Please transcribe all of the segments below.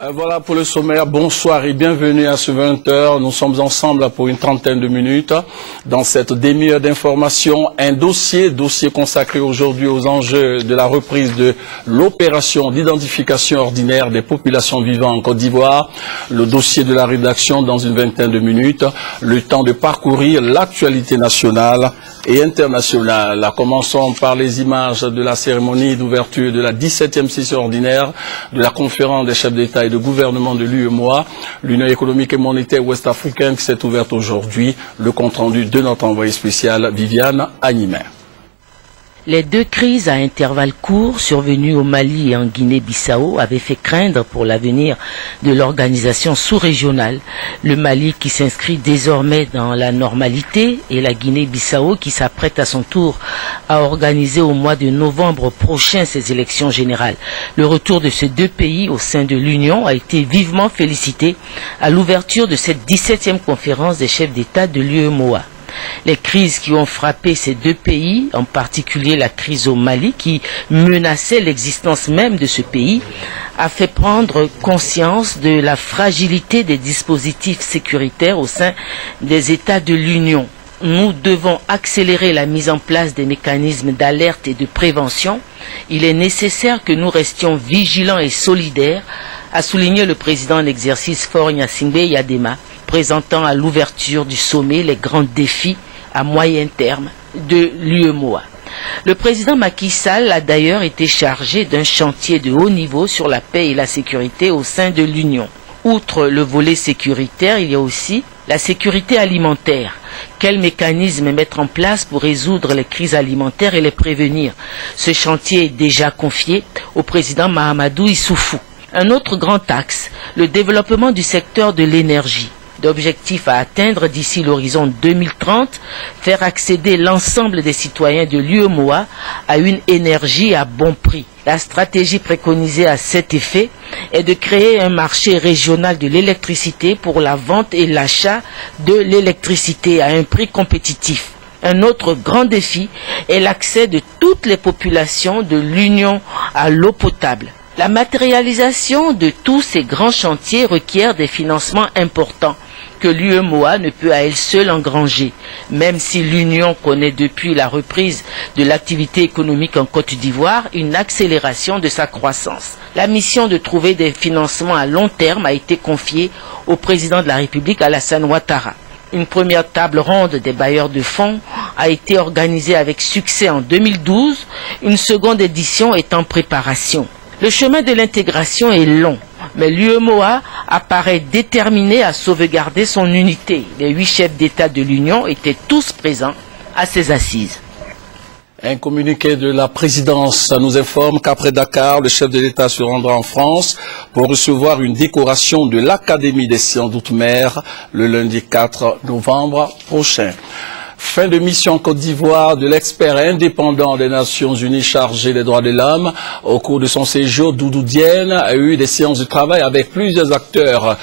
Voilà pour le sommaire. Bonsoir et bienvenue à ce 20h. Nous sommes ensemble pour une trentaine de minutes dans cette demi-heure d'information. Un dossier consacré aujourd'hui aux enjeux de la reprise de l'opération d'identification ordinaire des populations vivant en Côte d'Ivoire. Le dossier de la rédaction dans une vingtaine de minutes. Le temps de parcourir l'actualité nationale et internationale. Commençons par les images de la cérémonie d'ouverture de la 17e session ordinaire de la conférence des chefs d'État et de gouvernement de l'UEMOA, l'Union économique et monétaire ouest-africaine, qui s'est ouverte aujourd'hui. Le compte-rendu de notre envoyé spécial Viviane Agnimer. Les deux crises à intervalles courts survenues au Mali et en Guinée-Bissau avaient fait craindre pour l'avenir de l'organisation sous-régionale. Le Mali qui s'inscrit désormais dans la normalité et la Guinée-Bissau qui s'apprête à son tour à organiser au mois de novembre prochain ses élections générales. Le retour de ces deux pays au sein de l'Union a été vivement félicité à l'ouverture de cette 17e conférence des chefs d'État de l'UEMOA. Les crises qui ont frappé ces deux pays, en particulier la crise au Mali qui menaçait l'existence même de ce pays, a fait prendre conscience de la fragilité des dispositifs sécuritaires au sein des États de l'Union. Nous devons accélérer la mise en place des mécanismes d'alerte et de prévention. Il est nécessaire que nous restions vigilants et solidaires, a souligné le président en exercice Faure Gnassingbé Yadema, présentant à l'ouverture du sommet les grands défis à moyen terme de l'UEMOA. Le président Macky Sall a d'ailleurs été chargé d'un chantier de haut niveau sur la paix et la sécurité au sein de l'Union. Outre le volet sécuritaire, il y a aussi la sécurité alimentaire. Quels mécanismes mettre en place pour résoudre les crises alimentaires et les prévenir? Ce chantier est déjà confié au président Mahamadou Issoufou. Un autre grand axe, le développement du secteur de l'énergie. D'objectifs à atteindre d'ici l'horizon 2030, faire accéder l'ensemble des citoyens de l'UEMOA à une énergie à bon prix. La stratégie préconisée à cet effet est de créer un marché régional de l'électricité pour la vente et l'achat de l'électricité à un prix compétitif. Un autre grand défi est l'accès de toutes les populations de l'Union à l'eau potable. La matérialisation de tous ces grands chantiers requiert des financements importants que l'UEMOA ne peut à elle seule engranger, même si l'Union connaît depuis la reprise de l'activité économique en Côte d'Ivoire une accélération de sa croissance. La mission de trouver des financements à long terme a été confiée au président de la République Alassane Ouattara. Une première table ronde des bailleurs de fonds a été organisée avec succès en 2012, une seconde édition est en préparation. Le chemin de l'intégration est long, mais l'UEMOA apparaît déterminé à sauvegarder son unité. Les 8 chefs d'État de l'Union étaient tous présents à ces assises. Un communiqué de la présidence nous informe qu'après Dakar, le chef de l'État se rendra en France pour recevoir une décoration de l'Académie des sciences d'outre-mer le lundi 4 novembre prochain. Fin de mission en Côte d'Ivoire de l'expert indépendant des Nations Unies chargé des droits de l'homme. Au cours de son séjour, Doudou Diène a eu des séances de travail avec plusieurs acteurs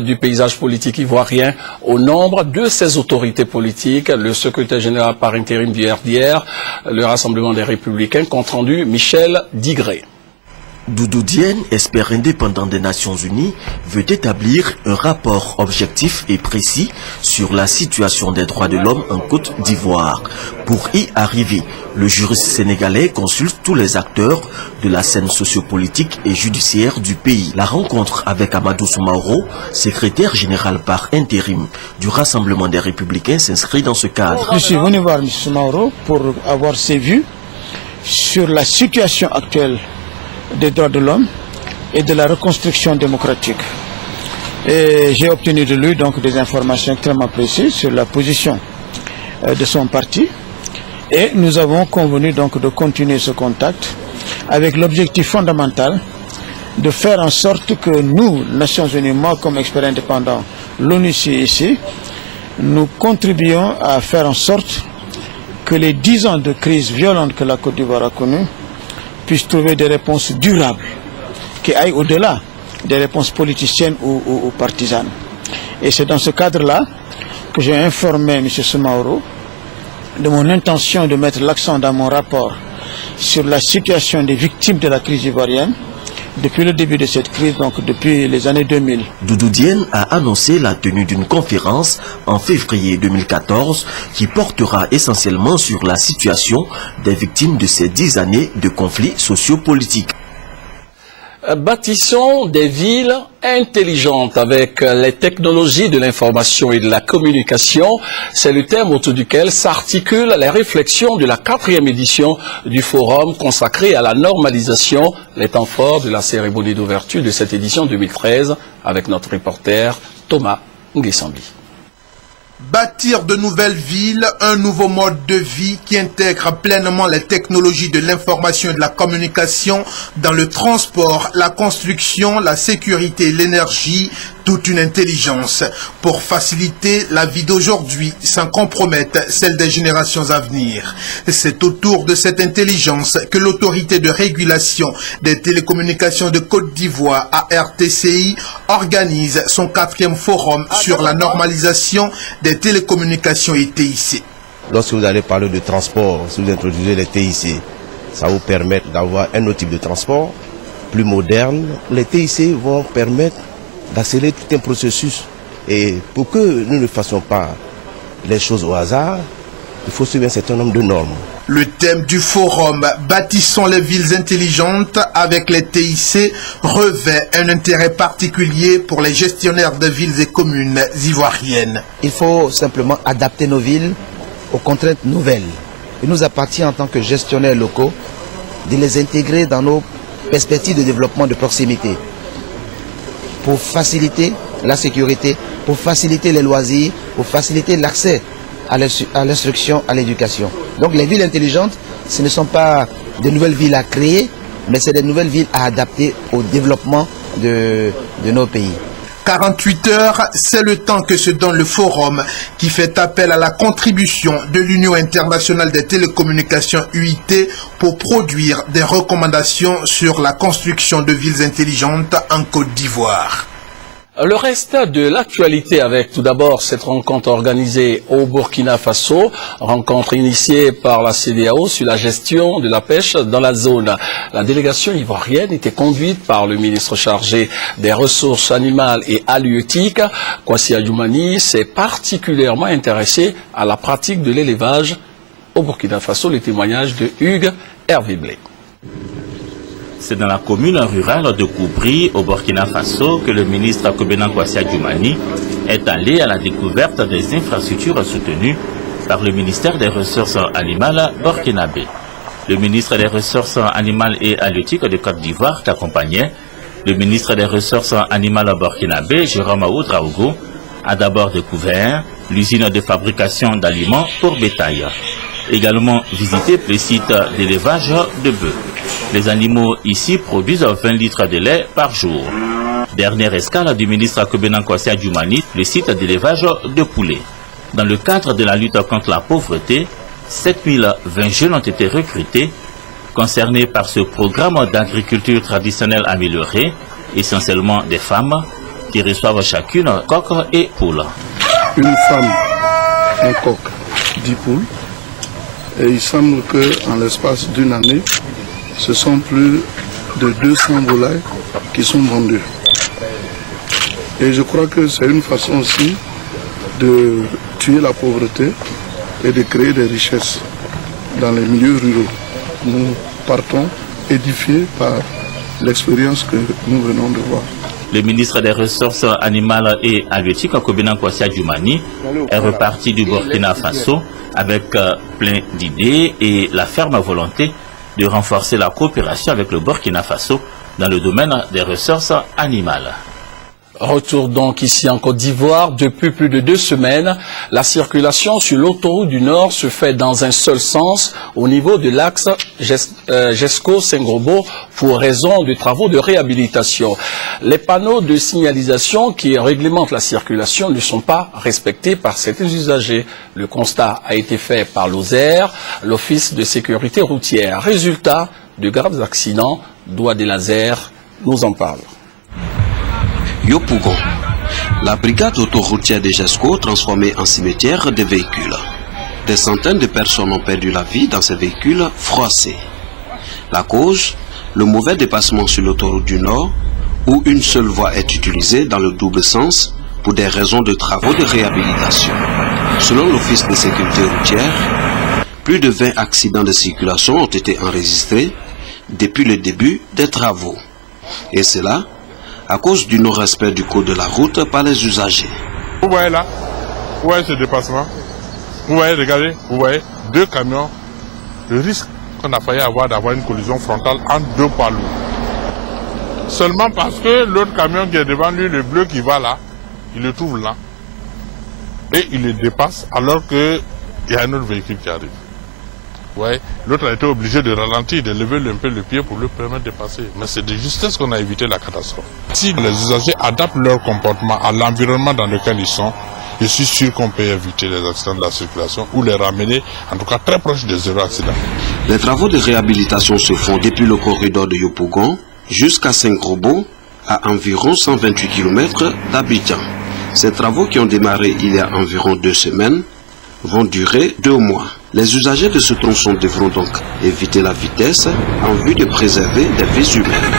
du paysage politique ivoirien. Au nombre de ces autorités politiques, le secrétaire général par intérim du RDR, le Rassemblement des Républicains, compte rendu Michel Digré. Doudou Diène, expert indépendant des Nations Unies, veut établir un rapport objectif et précis sur la situation des droits de l'homme en Côte d'Ivoire. Pour y arriver, le juriste sénégalais consulte tous les acteurs de la scène sociopolitique et judiciaire du pays. La rencontre avec Amadou Soumaoro, secrétaire général par intérim du Rassemblement des Républicains, s'inscrit dans ce cadre. Je suis venu voir M. Soumaoro pour avoir ses vues sur la situation actuelle des droits de l'homme et de la reconstruction démocratique. Et j'ai obtenu de lui donc des informations extrêmement précises sur la position de son parti. Et nous avons convenu donc de continuer ce contact avec l'objectif fondamental de faire en sorte que nous, Nations Unies, moi comme expert indépendant, l'ONU ici, nous contribuons à faire en sorte que les 10 ans de crise violente que la Côte d'Ivoire a connue puissent trouver des réponses durables, qui aillent au-delà des réponses politiciennes ou partisanes. Et c'est dans ce cadre-là que j'ai informé M. Soumaoro de mon intention de mettre l'accent dans mon rapport sur la situation des victimes de la crise ivoirienne, depuis le début de cette crise, donc depuis les années 2000. Doudou Diène a annoncé la tenue d'une conférence en février 2014 qui portera essentiellement sur la situation des victimes de ces 10 années de conflits sociopolitiques. Bâtissons des villes intelligentes avec les technologies de l'information et de la communication. C'est le thème autour duquel s'articulent les réflexions de la 4e édition du forum consacré à la normalisation, les temps forts de la cérémonie d'ouverture de cette édition 2013 avec notre reporter Thomas Nguessambi. Bâtir de nouvelles villes, un nouveau mode de vie qui intègre pleinement les technologies de l'information et de la communication dans le transport, la construction, la sécurité et l'énergie, toute une intelligence pour faciliter la vie d'aujourd'hui sans compromettre celle des générations à venir. C'est autour de cette intelligence que l'autorité de régulation des télécommunications de Côte d'Ivoire, ARTCI, organise son 4e forum sur la normalisation des télécommunications et TIC. Lorsque vous allez parler de transport, si vous introduisez les TIC, ça vous permet d'avoir un autre type de transport plus moderne. Les TIC vont permettre d'accélérer tout un processus. Et pour que nous ne fassions pas les choses au hasard, il faut suivre un certain nombre de normes. Le thème du forum « Bâtissons les villes intelligentes avec les TIC » revêt un intérêt particulier pour les gestionnaires de villes et communes ivoiriennes. Il faut simplement adapter nos villes aux contraintes nouvelles. Il nous appartient en tant que gestionnaires locaux de les intégrer dans nos perspectives de développement de proximité pour faciliter la sécurité, pour faciliter les loisirs, pour faciliter l'accès à l'instruction, à l'éducation. Donc les villes intelligentes, ce ne sont pas de nouvelles villes à créer, mais c'est des nouvelles villes à adapter au développement de nos pays. 48 heures, c'est le temps que se donne le forum qui fait appel à la contribution de l'Union internationale des télécommunications UIT pour produire des recommandations sur la construction de villes intelligentes en Côte d'Ivoire. Le reste de l'actualité avec tout d'abord cette rencontre organisée au Burkina Faso, rencontre initiée par la CEDEAO sur la gestion de la pêche dans la zone. La délégation ivoirienne était conduite par le ministre chargé des ressources animales et halieutiques. Kwasi Adjoumani s'est particulièrement intéressé à la pratique de l'élevage au Burkina Faso. Le témoignage de Hugues Hervé-Blé. C'est dans la commune rurale de Koubri, au Burkina Faso, que le ministre Kobenan Kwasi Adjoumani est allé à la découverte des infrastructures soutenues par le ministère des Ressources animales burkinabé. Le ministre des Ressources animales et halieutiques de Côte d'Ivoire l'accompagnait. Le ministre des Ressources animales burkinabé, Jérôme Oudraogo, a d'abord découvert l'usine de fabrication d'aliments pour bétail. Également visité le site d'élevage de bœufs. Les animaux ici produisent 20 litres de lait par jour. Dernière escale du ministre Kobenan Kwasi Adjoumani, le site d'élevage de poulets. Dans le cadre de la lutte contre la pauvreté, 7020 jeunes ont été recrutés, concernés par ce programme d'agriculture traditionnelle améliorée, essentiellement des femmes, qui reçoivent chacune coq et poule. Une femme, un coq, 10 poules. Et il semble qu'en l'espace d'une année, ce sont plus de 200 volailles qui sont vendues. Et je crois que c'est une façon aussi de tuer la pauvreté et de créer des richesses dans les milieux ruraux. Nous partons édifiés par l'expérience que nous venons de voir. Le ministre des Ressources animales et halieutiques, Kobenan Kwasi Adjoumani, est reparti du Burkina Faso avec plein d'idées et la ferme volonté de renforcer la coopération avec le Burkina Faso dans le domaine des ressources animales. Retour donc ici en Côte d'Ivoire. Depuis plus de 2 semaines, la circulation sur l'autoroute du Nord se fait dans un seul sens au niveau de l'axe Jesco-Sengrobo pour raison de travaux de réhabilitation. Les panneaux de signalisation qui réglementent la circulation ne sont pas respectés par certains usagers. Le constat a été fait par l'OSER, l'Office de sécurité routière. Résultat de graves accidents. Doigt des lasers nous en parle. Yopougon, la brigade autoroutière de Jesco transformée en cimetière de véhicules. Des centaines de personnes ont perdu la vie dans ces véhicules froissés. La cause, le mauvais dépassement sur l'autoroute du Nord, où une seule voie est utilisée dans le double sens pour des raisons de travaux de réhabilitation. Selon l'Office de sécurité routière, plus de 20 accidents de circulation ont été enregistrés depuis le début des travaux. Et cela à cause du non-respect du code de la route par les usagers. Vous voyez là, vous voyez ce dépassement, vous voyez, regardez, vous voyez 2 camions, le risque qu'on a failli avoir d'avoir une collision frontale entre 2 poids lourds. Seulement parce que l'autre camion qui est devant lui, le bleu qui va là, il le trouve là. Et il le dépasse alors qu'il y a un autre véhicule qui arrive. Ouais, l'autre a été obligé de ralentir, de lever un peu le pied pour lui permettre de passer. Mais c'est de justesse qu'on a évité la catastrophe. Si les usagers adaptent leur comportement à l'environnement dans lequel ils sont, je suis sûr qu'on peut éviter les accidents de la circulation ou les ramener, en tout cas très proche de zéro accident. Les travaux de réhabilitation se font depuis le corridor de Yopougon jusqu'à Saint-Grobo, à environ 128 km d'Abidjan. Ces travaux qui ont démarré il y a environ 2 semaines vont durer 2 mois. Les usagers de ce tronçon devront donc éviter la vitesse en vue de préserver des vies humaines.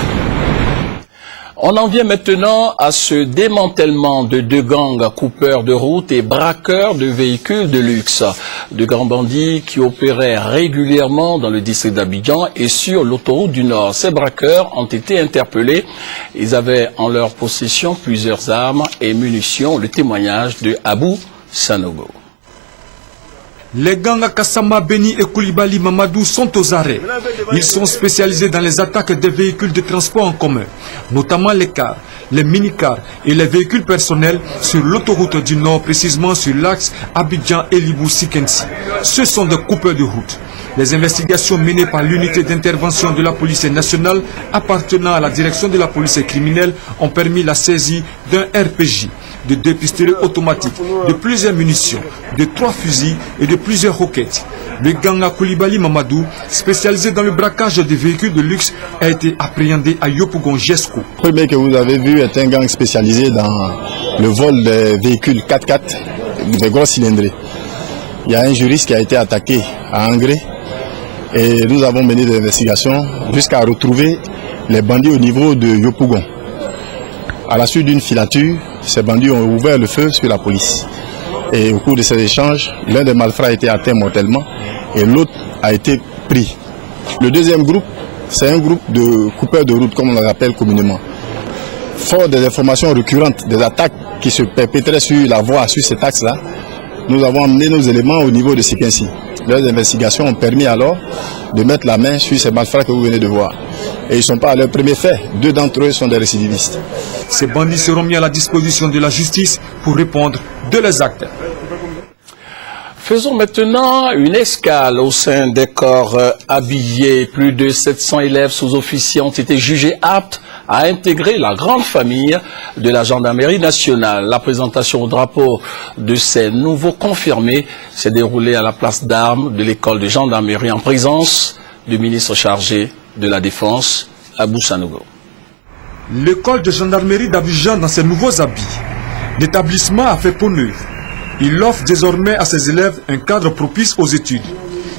On en vient maintenant à ce démantèlement de 2 gangs coupeurs de route et braqueurs de véhicules de luxe. De grands bandits qui opéraient régulièrement dans le district d'Abidjan et sur l'autoroute du Nord. Ces braqueurs ont été interpellés. Ils avaient en leur possession plusieurs armes et munitions. Le témoignage de Abou Sanogo. Les gangs Kassama, Beni et Koulibaly Mamadou sont aux arrêts. Ils sont spécialisés dans les attaques des véhicules de transport en commun, notamment les cars, les mini-cars et les véhicules personnels sur l'autoroute du Nord, précisément sur l'axe Abidjan-Elibou-Sikensi. Ce sont des coupeurs de route. Les investigations menées par l'unité d'intervention de la police nationale appartenant à la direction de la police criminelle ont permis la saisie d'un RPG, de 2 pistolets automatiques, de plusieurs munitions, de 3 fusils et de plusieurs roquettes. Le gang à Koulibaly Mamadou, spécialisé dans le braquage des véhicules de luxe, a été appréhendé à Yopougon-Jesco. Le premier que vous avez vu est un gang spécialisé dans le vol des véhicules 4x4, des gros cylindrés. Il y a un juriste qui a été attaqué à Angré et nous avons mené des investigations jusqu'à retrouver les bandits au niveau de Yopougon. À la suite d'une filature, ces bandits ont ouvert le feu sur la police. Et au cours de ces échanges, l'un des malfrats a été atteint mortellement et l'autre a été pris. Le deuxième groupe, c'est un groupe de coupeurs de route, comme on les appelle communément. Fort des informations récurrentes, des attaques qui se perpétraient sur la voie, sur cet axe-là, nous avons amené nos éléments au niveau de Sikensi. Leurs investigations ont permis alors de mettre la main sur ces malfrats que vous venez de voir. Et ils ne sont pas à leur premier fait. 2 d'entre eux sont des récidivistes. Ces bandits seront mis à la disposition de la justice pour répondre de leurs actes. Faisons maintenant une escale au sein des corps habillés. Plus de 700 élèves sous-officiers ont été jugés aptes à intégrer la grande famille de la gendarmerie nationale. La présentation au drapeau de ces nouveaux confirmés s'est déroulée à la place d'armes de l'école de gendarmerie en présence du ministre chargé de la Défense, Abou Sanogo. L'école de gendarmerie d'Abidjan dans ses nouveaux habits. L'établissement a fait peau neuve. Il offre désormais à ses élèves un cadre propice aux études.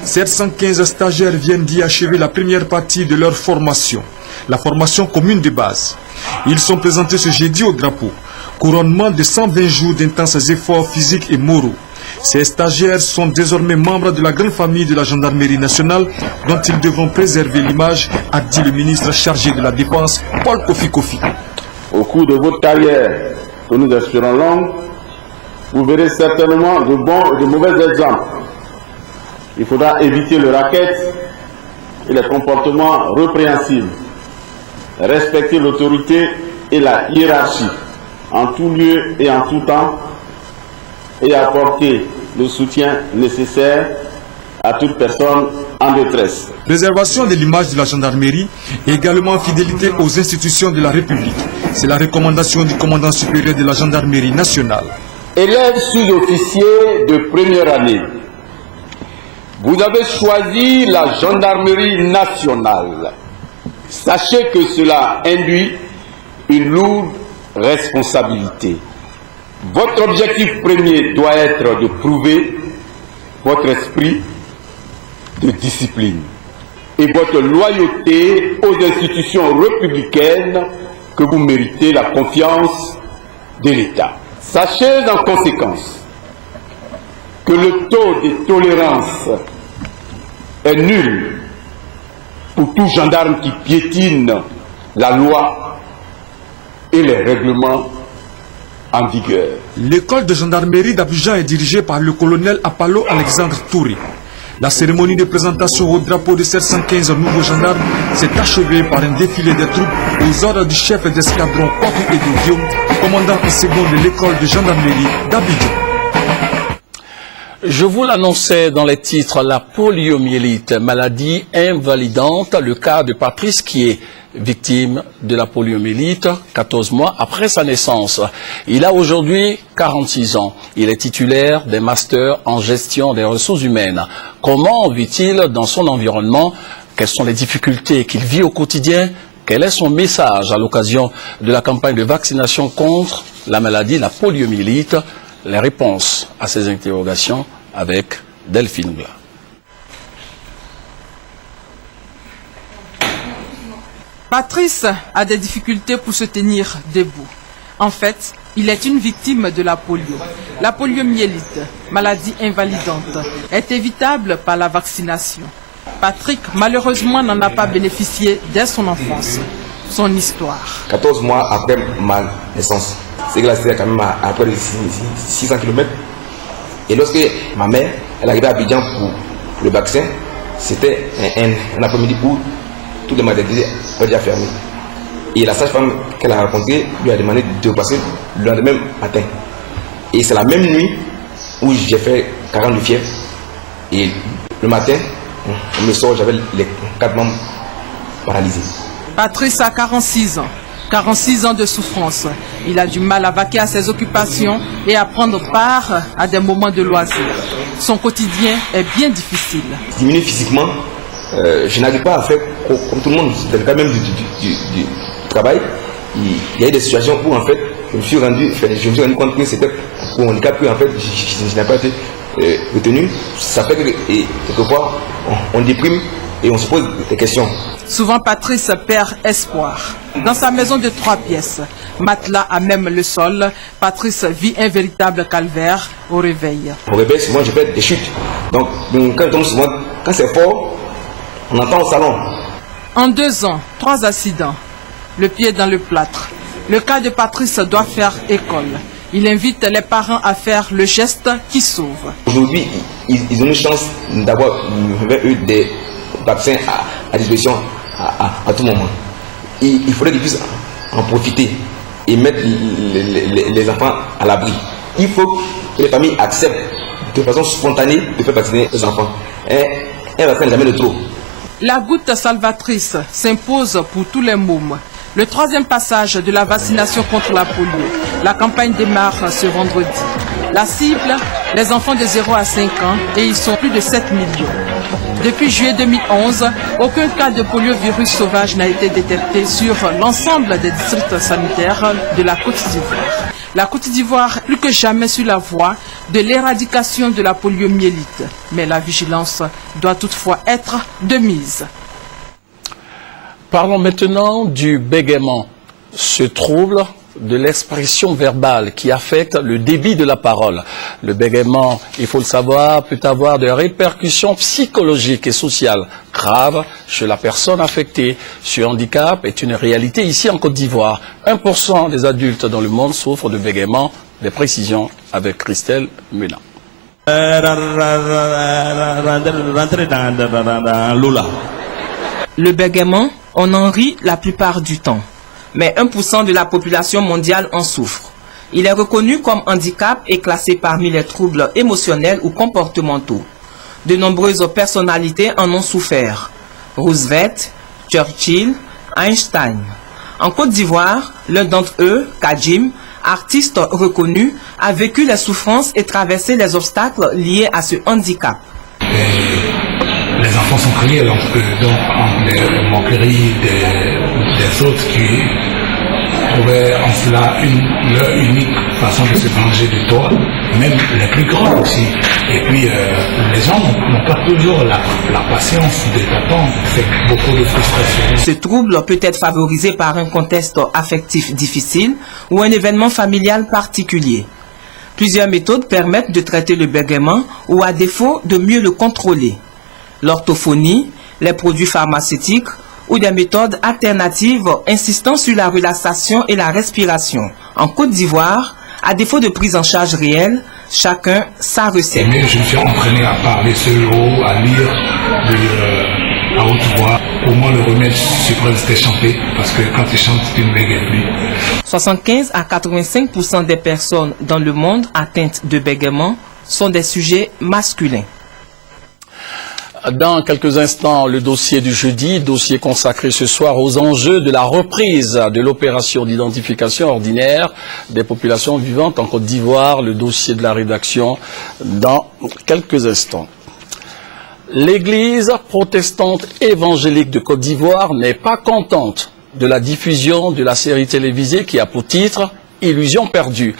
715 stagiaires viennent d'y achever la première partie de leur formation, la formation commune de base. Ils sont présentés ce jeudi au drapeau, couronnement de 120 jours d'intenses efforts physiques et moraux. Ces stagiaires sont désormais membres de la grande famille de la gendarmerie nationale dont ils devront préserver l'image, a dit le ministre chargé de la Défense, Paul Kofi Kofi. Au cours de votre carrière, que nous espérons longue, vous verrez certainement de bons et de mauvais exemples. Il faudra éviter le racket et les comportements répréhensibles. Respecter l'autorité et la hiérarchie en tout lieu et en tout temps et apporter le soutien nécessaire à toute personne en détresse. Préservation de l'image de la gendarmerie et également fidélité aux institutions de la République. C'est la recommandation du commandant supérieur de la gendarmerie nationale. Élèves sous-officiers de première année, vous avez choisi la gendarmerie nationale. Sachez que cela induit une lourde responsabilité. Votre objectif premier doit être de prouver votre esprit de discipline, et votre loyauté aux institutions républicaines que vous méritez la confiance de l'État. Sachez en conséquence que le taux de tolérance est nul pour tout gendarme qui piétine la loi et les règlements en vigueur. L'école de gendarmerie d'Abidjan est dirigée par le colonel Apollo Alexandre Touri. La cérémonie de présentation au drapeau de 715 nouveaux gendarmes s'est achevée par un défilé de troupes aux ordres du chef d'escadron Kwaku Edo Guillaume, commandant en second de l'école de gendarmerie d'Abidjan. Je vous l'annonçais dans les titres, la poliomyélite, maladie invalidante, le cas de Patrice qui est victime de la poliomyélite 14 mois après sa naissance. Il a aujourd'hui 46 ans. Il est titulaire des masters en gestion des ressources humaines. Comment vit-il dans son environnement? Quelles sont les difficultés qu'il vit au quotidien? Quel est son message à l'occasion de la campagne de vaccination contre la maladie, la poliomyélite? Les réponses à ces interrogations avec Delphine Gla. Patrice a des difficultés pour se tenir debout. En fait, il est une victime de la polio. La poliomyélite, maladie invalidante, est évitable par la vaccination. Patrick, malheureusement, n'en a pas bénéficié dès son enfance. Son histoire. 14 mois après ma naissance, c'est que là, c'était quand même à près de 600 km. Et lorsque ma mère, elle arrivait à Abidjan pour le vaccin, c'était un après-midi où toutes les maternités étaient déjà fermées. Et la sage-femme qu'elle a rencontrée lui a demandé de passer le lendemain matin. Et c'est la même nuit où j'ai fait 40 de fièvre. Et le matin, on me sort, j'avais les 4 membres paralysés. Patrice a 46 ans. 46 ans de souffrance. Il a du mal à vaquer à ses occupations et à prendre part à des moments de loisirs. Son quotidien est bien difficile. Diminué physiquement, je n'arrive pas à faire comme tout le monde. Dans le cas même du travail, il y a eu des situations où en fait, je me suis rendu compte que c'était pour mon handicap que en fait, je n'ai pas été retenu. Ça fait que quelquefois, on déprime et on se pose des questions. Souvent, Patrice perd espoir. Dans sa maison de 3 pièces, matelas à même le sol, Patrice vit un véritable calvaire au réveil. Au réveil, souvent, je fais des chutes. Donc quand c'est fort, on entend au salon. En 2 ans, 3 accidents. Le pied dans le plâtre. Le cas de Patrice doit faire école. Il invite les parents à faire le geste qui sauve. Aujourd'hui, ils ont une chance d'avoir des vaccins à disposition à tout moment. Il faudrait qu'ils puissent en profiter et mettre les enfants à l'abri. Il faut que les familles acceptent de façon spontanée de faire vacciner les enfants. Un vaccin n'est jamais de trop. La goutte salvatrice s'impose pour tous les mômes. Le 3e passage de la vaccination contre la polio. La campagne démarre ce vendredi. La cible, les enfants de 0 à 5 ans, et ils sont plus de 7 millions. Depuis juillet 2011, aucun cas de poliovirus sauvage n'a été détecté sur l'ensemble des districts sanitaires de la Côte d'Ivoire. La Côte d'Ivoire est plus que jamais sur la voie de l'éradication de la poliomyélite. Mais la vigilance doit toutefois être de mise. Parlons maintenant du bégaiement, ce trouble de l'expression verbale qui affecte le débit de la parole. Le bégaiement, il faut le savoir, peut avoir des répercussions psychologiques et sociales graves chez la personne affectée. Ce handicap est une réalité ici en Côte d'Ivoire. 1% des adultes dans le monde souffrent de bégaiement. Des précisions avec Christelle Muna. Le bégaiement, on en rit la plupart du temps. Mais 1% de la population mondiale en souffre. Il est reconnu comme handicap et classé parmi les troubles émotionnels ou comportementaux. De nombreuses personnalités en ont souffert. Roosevelt, Churchill, Einstein. En Côte d'Ivoire, l'un d'entre eux, Kadjim, artiste reconnu, a vécu les souffrances et traversé les obstacles liés à ce handicap. Les enfants sont criés, donc on moquerie des autres qui trouvaient en cela leur unique façon de se venger de toi, même les plus grands aussi. Et puis les gens n'ont pas toujours la patience de t'attendre, c'est beaucoup de frustration. Ce trouble peut être favorisé par un contexte affectif difficile ou un événement familial particulier. Plusieurs méthodes permettent de traiter le bégaiement ou à défaut de mieux le contrôler. L'orthophonie, les produits pharmaceutiques ou des méthodes alternatives insistant sur la relaxation et la respiration. En Côte d'Ivoire, à défaut de prise en charge réelle, chacun sa recette. Mais je me suis entraîné à parler seul haut, à lire à haute voix. Pour moi, le remède suprême, c'était chanter, parce que quand tu chantes, tu ne bégayes plus. 75 à 85% des personnes dans le monde atteintes de bégaiement sont des sujets masculins. Dans quelques instants, le dossier du jeudi, dossier consacré ce soir aux enjeux de la reprise de l'opération d'identification ordinaire des populations vivantes en Côte d'Ivoire, le dossier de la rédaction dans quelques instants. L'Église protestante évangélique de Côte d'Ivoire n'est pas contente de la diffusion de la série télévisée qui a pour titre « Illusion perdue ».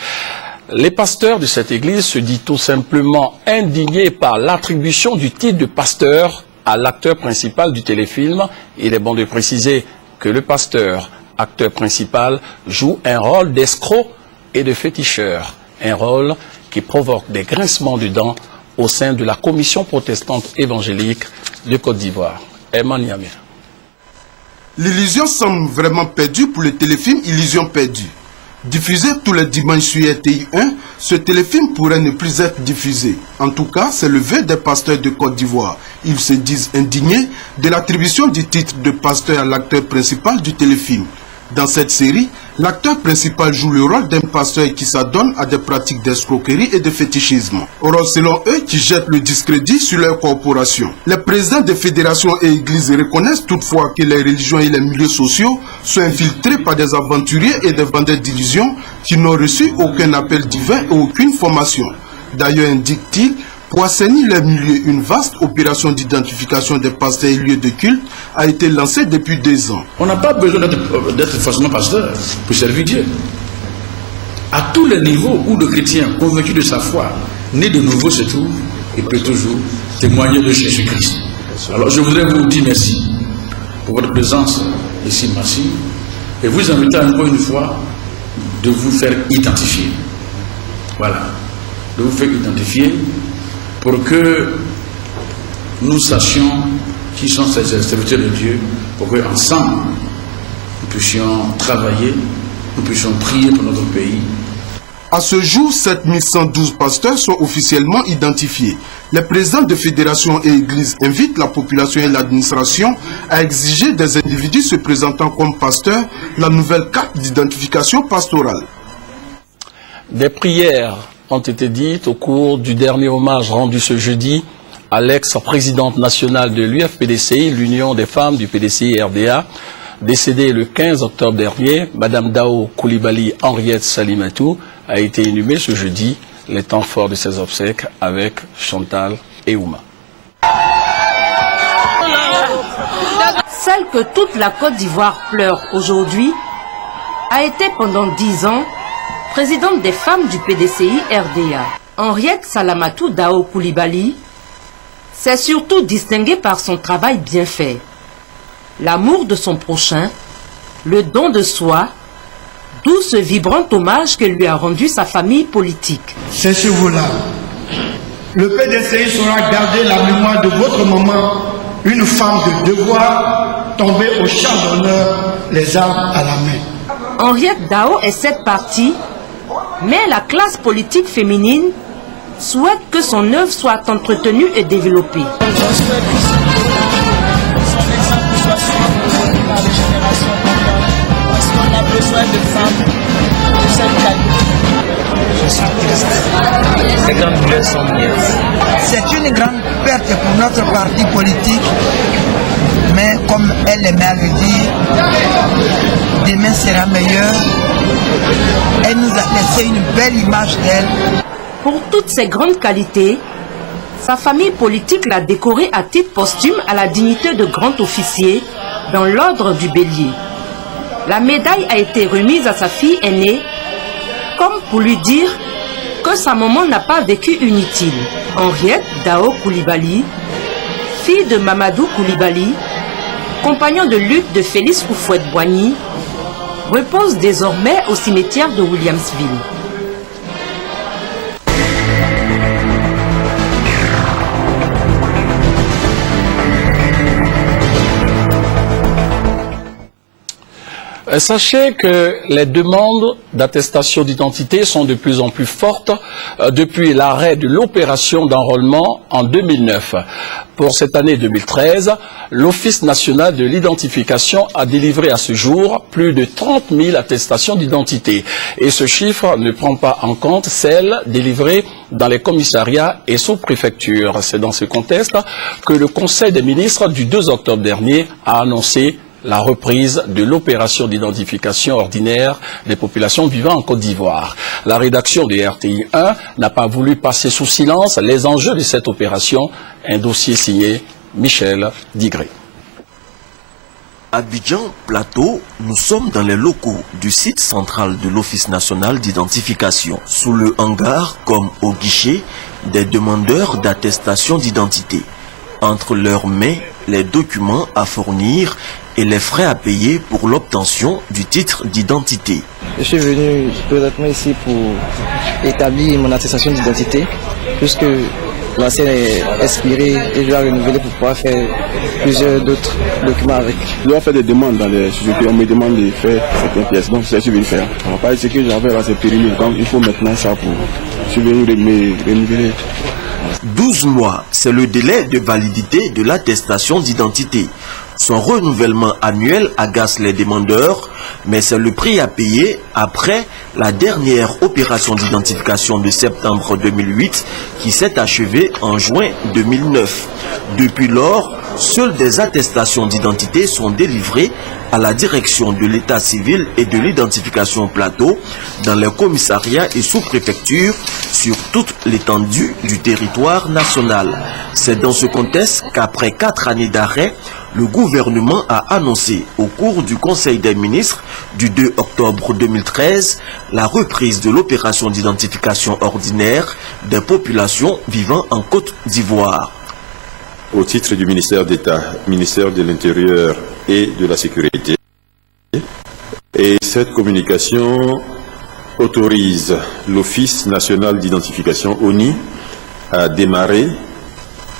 Les pasteurs de cette église se disent tout simplement indignés par l'attribution du titre de pasteur à l'acteur principal du téléfilm. Il est bon de préciser que le pasteur, acteur principal, joue un rôle d'escroc et de féticheur. Un rôle qui provoque des grincements de dents au sein de la commission protestante évangélique de Côte d'Ivoire. Herman Yamé. L'illusion semble vraiment perdue pour le téléfilm Illusion perdue. Diffusé tous les dimanches sur RTI 1, ce téléfilm pourrait ne plus être diffusé. En tout cas, c'est le vœu des pasteurs de Côte d'Ivoire. Ils se disent indignés de l'attribution du titre de pasteur à l'acteur principal du téléfilm. Dans cette série, l'acteur principal joue le rôle d'un pasteur qui s'adonne à des pratiques d'escroquerie et de fétichisme. Or, selon eux, qui jettent le discrédit sur leur corporation. Les présidents des fédérations et églises reconnaissent toutefois que les religions et les milieux sociaux sont infiltrés par des aventuriers et des vendeurs d'illusions qui n'ont reçu aucun appel divin et aucune formation. D'ailleurs, indique-t-il, pour assainir les milieux, une vaste opération d'identification des pasteurs et lieux de culte a été lancée depuis 2 ans. On n'a pas besoin d'être forcément pasteur pour servir Dieu. À tous les niveaux où le chrétien convaincu de sa foi, né de nouveau se trouve, il peut toujours témoigner de Jésus-Christ. Alors je voudrais vous dire merci pour votre présence ici massive et vous inviter encore une fois de vous faire identifier. Voilà, de vous faire identifier pour que nous sachions qui sont ces serviteurs de Dieu, pour qu'ensemble nous puissions travailler, nous puissions prier pour notre pays. À ce jour, 7112 pasteurs sont officiellement identifiés. Les présidents de fédérations et églises invitent la population et l'administration à exiger des individus se présentant comme pasteurs la nouvelle carte d'identification pastorale. Des prières ont été dites au cours du dernier hommage rendu ce jeudi à l'ex-présidente nationale de l'UFPDCI, l'Union des femmes du PDCI RDA, décédée le 15 octobre dernier. Madame Dao Koulibaly Henriette Salimatou a été inhumée ce jeudi, les temps forts de ses obsèques avec Chantal et Ouma. Celle que toute la Côte d'Ivoire pleure aujourd'hui a été pendant 10 ans présidente des femmes du PDCI RDA. Henriette Salamatou Dao Koulibaly s'est surtout distinguée par son travail bien fait, l'amour de son prochain, le don de soi, d'où ce vibrant hommage que lui a rendu sa famille politique. C'est ce jour-là. Le PDCI saura garder la mémoire de votre maman, une femme de devoir, tombée au champ d'honneur, les armes à la main. Henriette Dao est cette partie, mais la classe politique féminine souhaite que son œuvre soit entretenue et développée. C'est une grande perte pour notre parti politique, mais comme elle aimait à le dire, demain sera meilleur. Elle nous a laissé une belle image d'elle. Pour toutes ses grandes qualités, sa famille politique l'a décorée à titre posthume à la dignité de grand officier dans l'ordre du Bélier. La médaille a été remise à sa fille aînée, comme pour lui dire que sa maman n'a pas vécu inutile. Henriette Dao Koulibaly, fille de Mamadou Koulibaly, compagnon de lutte de Félix Houphouët-Boigny, repose désormais au cimetière de Williamsville. Sachez que les demandes d'attestation d'identité sont de plus en plus fortes depuis l'arrêt de l'opération d'enrôlement en 2009. Pour cette année 2013, l'Office national de l'identification a délivré à ce jour plus de 30 000 attestations d'identité. Et ce chiffre ne prend pas en compte celles délivrées dans les commissariats et sous-préfectures. C'est dans ce contexte que le Conseil des ministres du 2 octobre dernier a annoncé la reprise de l'opération d'identification ordinaire des populations vivant en Côte d'Ivoire. La rédaction de RTI 1 n'a pas voulu passer sous silence les enjeux de cette opération. Un dossier signé Michel Digré. Abidjan, Plateau, nous sommes dans les locaux du site central de l'Office national d'identification. Sous le hangar, comme au guichet, des demandeurs d'attestation d'identité. Entre leurs mains, les documents à fournir et les frais à payer pour l'obtention du titre d'identité. Je suis venu présentement ici pour établir mon attestation d'identité, puisque l'ancienne est expirée et je dois renouveler pour pouvoir faire plusieurs d'autres documents avec. Je dois faire des demandes dans les sociétés, on me demande de faire certaines pièces, donc c'est ce que je vais faire. On va pas dire ce que j'avais là, c'est périmé, donc il faut maintenant ça pour subvenir de me renouveler. 12 mois, c'est le délai de validité de l'attestation d'identité. Son renouvellement annuel agace les demandeurs, mais c'est le prix à payer après la dernière opération d'identification de septembre 2008 qui s'est achevée en juin 2009. Depuis lors, seules des attestations d'identité sont délivrées à la direction de l'état civil et de l'identification Plateau dans les commissariats et sous-préfectures sur toute l'étendue du territoire national. C'est dans ce contexte qu'après 4 années d'arrêt, le gouvernement a annoncé au cours du Conseil des ministres du 2 octobre 2013 la reprise de l'opération d'identification ordinaire des populations vivant en Côte d'Ivoire. Au titre du ministère d'État, ministère de l'Intérieur et de la Sécurité, et cette communication autorise l'Office national d'identification ONI à démarrer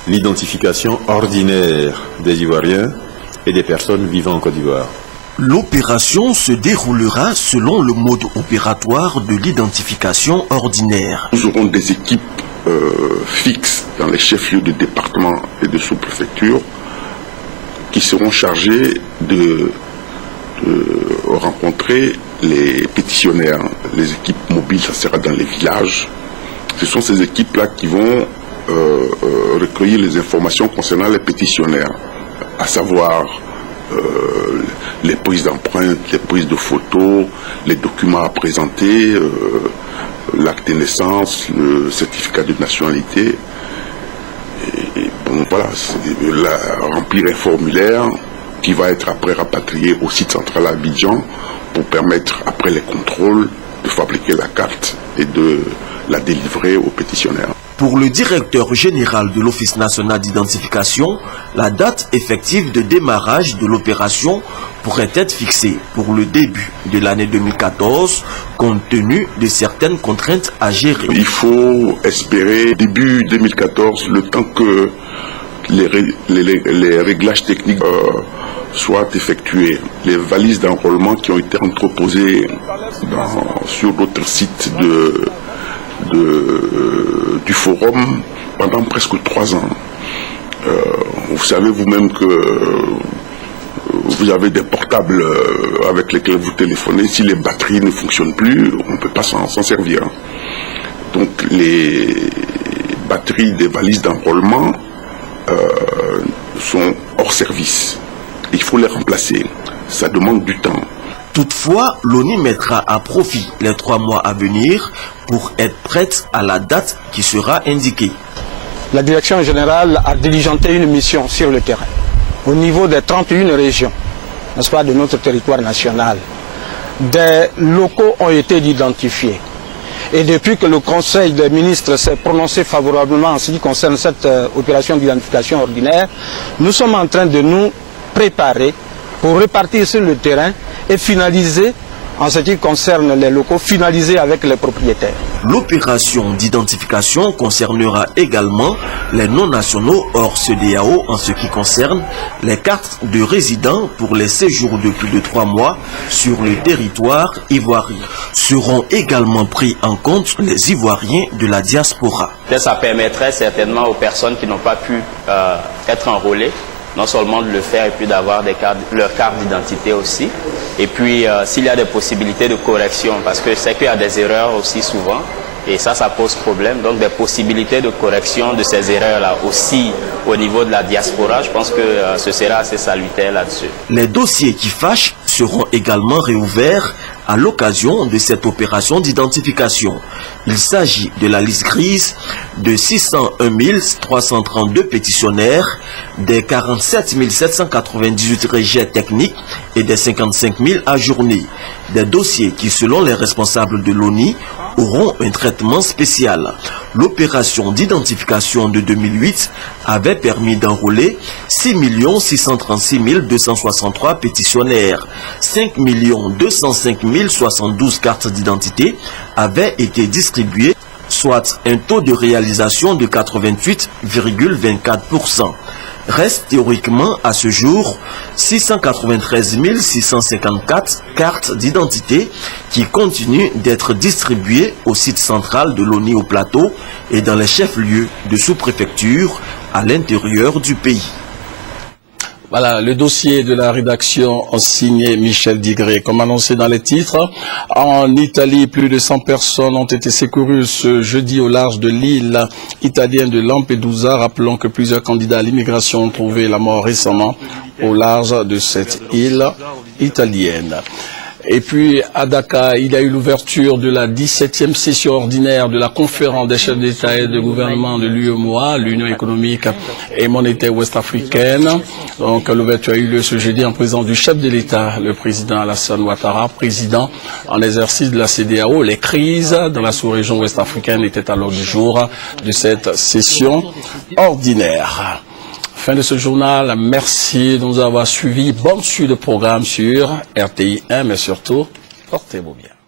l'identification ordinaire des Ivoiriens et des personnes vivant en Côte d'Ivoire. L'opération se déroulera selon le mode opératoire de l'identification ordinaire. Nous aurons des équipes fixes dans les chefs-lieux de département et de sous-préfecture qui seront chargées de rencontrer les pétitionnaires. Les équipes mobiles, ça sera dans les villages. Ce sont ces équipes-là qui vont recueillir les informations concernant les pétitionnaires, à savoir les prises d'empreintes, les prises de photos, les documents à présenter, l'acte de naissance, le certificat de nationalité. Et bon, voilà, remplir un formulaire qui va être après rapatrié au site central à Abidjan pour permettre, après les contrôles, de fabriquer la carte et de la délivrer aux pétitionnaires. Pour le directeur général de l'Office national d'identification, la date effective de démarrage de l'opération pourrait être fixée pour le début de l'année 2014, compte tenu de certaines contraintes à gérer. Il faut espérer début 2014, le temps que les réglages techniques soient effectués. Les valises d'enrôlement qui ont été entreposées sur d'autres sites du forum pendant presque 3 ans. Vous savez vous-même que vous avez des portables avec lesquels vous téléphonez. Si les batteries ne fonctionnent plus, on ne peut pas s'en servir. Donc les batteries des valises d'enrôlement sont hors service. Il faut les remplacer. Ça demande du temps. Toutefois, l'ONI mettra à profit les 3 mois à venir pour être prête à la date qui sera indiquée. La direction générale a diligenté une mission sur le terrain, au niveau des 31 régions, n'est-ce pas, de notre territoire national. Des locaux ont été identifiés. Et depuis que le Conseil des ministres s'est prononcé favorablement en ce qui concerne cette opération d'identification ordinaire, nous sommes en train de nous préparer pour repartir sur le terrain et finaliser, en ce qui concerne les locaux, finaliser avec les propriétaires. L'opération d'identification concernera également les non-nationaux hors CEDEAO en ce qui concerne les cartes de résidents pour les séjours de plus de 3 mois sur le territoire ivoirien. Seront également pris en compte les Ivoiriens de la diaspora. Ça permettrait certainement aux personnes qui n'ont pas pu être enrôlées, non seulement de le faire et puis d'avoir leur carte d'identité aussi. Et puis s'il y a des possibilités de correction, parce que c'est qu'il y a des erreurs aussi souvent, et ça pose problème. Donc des possibilités de correction de ces erreurs-là aussi au niveau de la diaspora, je pense que ce sera assez salutaire là-dessus. Les dossiers qui fâchent seront également réouverts à l'occasion de cette opération d'identification. Il s'agit de la liste grise de 601 332 pétitionnaires, des 47 798 rejets techniques et des 55 000 ajournés. Des dossiers qui, selon les responsables de l'ONI, auront un traitement spécial. L'opération d'identification de 2008 avait permis d'enrôler 6 636 263 pétitionnaires. 5 205 072 cartes d'identité avaient été distribuées, soit un taux de réalisation de 88,24%. Reste théoriquement à ce jour 693 654 cartes d'identité qui continuent d'être distribuées au site central de l'ONI au Plateau et dans les chefs-lieux de sous-préfecture à l'intérieur du pays. Voilà, le dossier de la rédaction signé Michel Digré. Comme annoncé dans les titres, en Italie, plus de 100 personnes ont été secourues ce jeudi au large de l'île italienne de Lampedusa. Rappelons que plusieurs candidats à l'immigration ont trouvé la mort récemment au large de cette île italienne. Et puis, à Dakar, il y a eu l'ouverture de la 17e session ordinaire de la conférence des chefs d'État et de gouvernement de l'UEMOA, l'Union économique et monétaire ouest-africaine. Donc, l'ouverture a eu lieu ce jeudi en présence du chef de l'État, le président Alassane Ouattara, président en exercice de la CEDEAO. Les crises dans la sous-région ouest-africaine étaient à l'ordre du jour de cette session ordinaire. Fin de ce journal, merci de nous avoir suivis. Bonne suite de programme sur RTI 1, mais surtout, portez-vous bien.